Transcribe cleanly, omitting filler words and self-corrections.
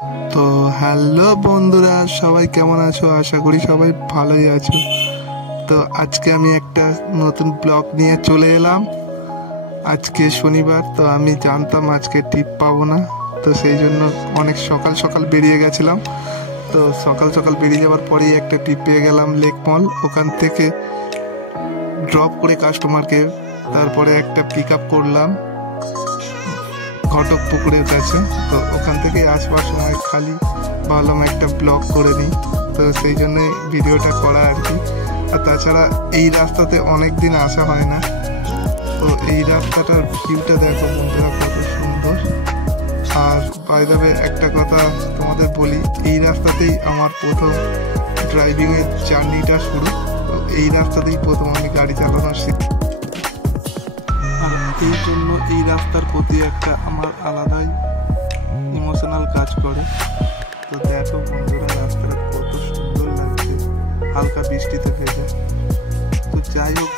তো হ্যালো বন্ধুরা, সবাই কেমন আছো? আশা করি সবাই ভালোই আছো। তো আজকে আমি একটা নতুন ব্লগ নিয়ে চলে এলাম। আজকে শনিবার, তো আমি জানতাম আজকে টিপ পাবো না, তো সেই জন্য অনেক সকাল সকাল বেরিয়ে গেছিলাম। তো সকাল সকাল বেরিয়ে যাওয়ার পরেই একটা টিপ পেয়ে গেলাম লেক মল। ওখান থেকে ড্রপ করে কাস্টমারকে তারপরে একটা পিক আপ করলাম ঘটক পুকুরের কাছে। তো ওখান থেকে আসবার সময় খালি ভাবলাম একটা ব্লগ করে নিই, তো সেই জন্যই ভিডিওটা করা আর কি। আর তাছাড়া এই রাস্তাতে অনেক দিন আসা হয় না, তো এই রাস্তাটার ভিউটা দেখো বন্ধুরা কত সুন্দর। আর বাই দ্য ওয়ে একটা কথা তোমাদের বলি, এই রাস্তাতেই আমার প্রথম ড্রাইভিংয়ের জার্নিটা শুরু। তো এই রাস্তাতেই প্রথম আমি গাড়ি চালানো শিখি, আর এই জন্য এই রাস্তার প্রতি একটা আমার আলাদাই ইমোশনাল কাজ করে। তো দেখো বন্ধুরা রাস্তাটা কত সুন্দর লাগছে, হালকা বৃষ্টিতে ভেজে। তো যাই হোক